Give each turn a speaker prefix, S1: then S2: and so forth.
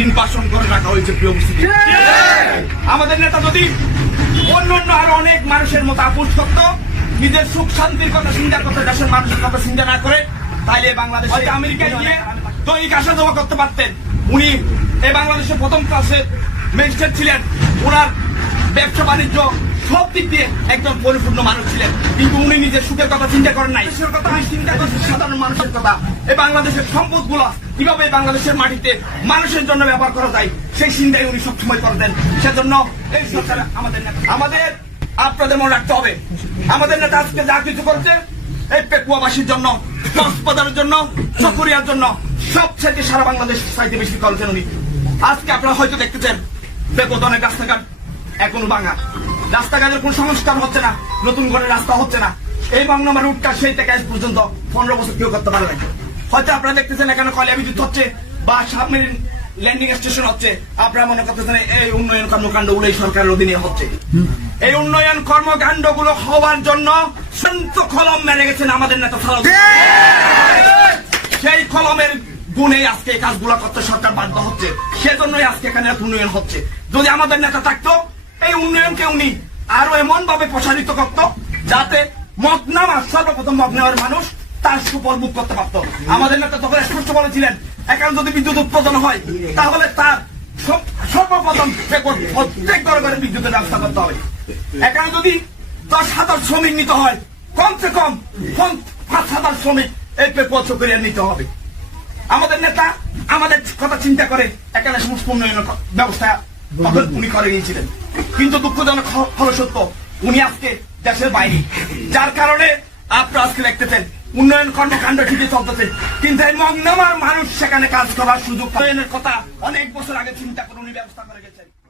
S1: নির্বাসন করে রাখা হয়েছে প্রিয় উপস্থিতি। আমাদের নেতা যদি অন্য অন্য আরও অনেক মানুষের মতো আপোষ করত নিজের সুখ শান্তির কথা চিন্তা করতে দেশের মানুষের কথা চিন্তা না করে তাইলে বাংলাদেশ আমেরিকা আমেরিকায় গিয়ে দৈনিক আসা যাওয়া করতে পারতেন। উনি এই বাংলাদেশের প্রথম ক্লাসের ম্যাজিস্ট্রেট ছিলেন। ওনার ব্যবসা বাণিজ্য সব দিক দিয়ে একজন পরিপূর্ণ মানুষ ছিলেন। কিন্তু উনি নিজের সুখের কথা চিন্তা করেন নাই। কথা? চিন্তা করছেন সাধারণ মানুষের কথা। এই বাংলাদেশের সম্পদ কীভাবে বাংলাদেশের মাটিতে মানুষের জন্য ব্যবহার করা যায় সেই চিন্তাই উনি সবসময় করতেন সেজন্য এই সরকার আমাদের আমাদের আপনাদের মনে রাখতে হবে। আমাদের নেতা আজকে যা কিছু করছে এই পেকুয়াবাসীর জন্য কক্সবাজারের জন্য চকরিয়ার জন্য সব সাইডে সারা বাংলাদেশ সাইডে বেশি করেছেন উনি। আজকে আপনারা হয়তো দেখতেছেন বেপদনের রাস্তাঘাট এখনও ভাঙা। রাস্তাঘাটের কোন সংস্কার হচ্ছে না, নতুন করে রাস্তা হচ্ছে না। এই বাংলা আমার রুটটা সেই থেকে আজ পর্যন্ত পনেরো বছর কেউ করতে পারে হয়তো আপনারা দেখতেছেন এখানে কলিয়া বিদ্যুৎ হচ্ছে বা সাবমেরিন ল্যান্ডিং স্টেশন হচ্ছে। আপনারা মনে করতেছেন এই উন্নয়ন কর্মকাণ্ডগুলো এই সরকারের অধীনে হচ্ছে। এই উন্নয়ন কর্মকাণ্ডগুলো হওয়ার জন্য সন্ত কলম মেরে গেছেন আমাদের নেতা সালাউদ্দিন। সেই কলমের গুণে আজকে এই কাজগুলো করতে সরকার বাধ্য হচ্ছে। সেজন্যই আজকে এখানে উন্নয়ন হচ্ছে। যদি আমাদের নেতা থাকতো এই উন্নয়নকে উনি আরও এমন ভাবে প্রসারিত করত যাতে মগনামা সর্বপ্রথম মগনামের মানুষ তার সুফল ভোগ করতে পারতো। আমাদের নেতা তখন স্পষ্ট বলেছিলেন এখানে যদি বিদ্যুৎ উৎপাদন হয়, তাহলে তার সর্বপ্রথম প্রত্যেক ঘরে ঘরে বিদ্যুতের ব্যবস্থা করতে হবে। এখানে যদি দশ হাজার শ্রমিক নিতে হয়, কমসে কম পাঁচ হাজার শ্রমিক এই পেপুয়া চকরিয়া নিতে হবে। আমাদের নেতা আমাদের কথা চিন্তা করে এখানে সমস্ত উন্নয়ন ব্যবস্থা তখন উনি করে নিয়েছিলেন কিন্তু দুঃখজনক হ- সত্য উনি আজকে দেশের বাইরে। যার কারণে আপনারা আজকে দেখতেছেন উন্নয়ন কর্মকাণ্ড ঠিকই চলতেছে। কিন্তু এই মগ্নামার মানুষ সেখানে কাজ করার সুযোগ উন্নয়নের কথা অনেক বছর আগে চিন্তা করে উনি ব্যবস্থা করে গেছেন।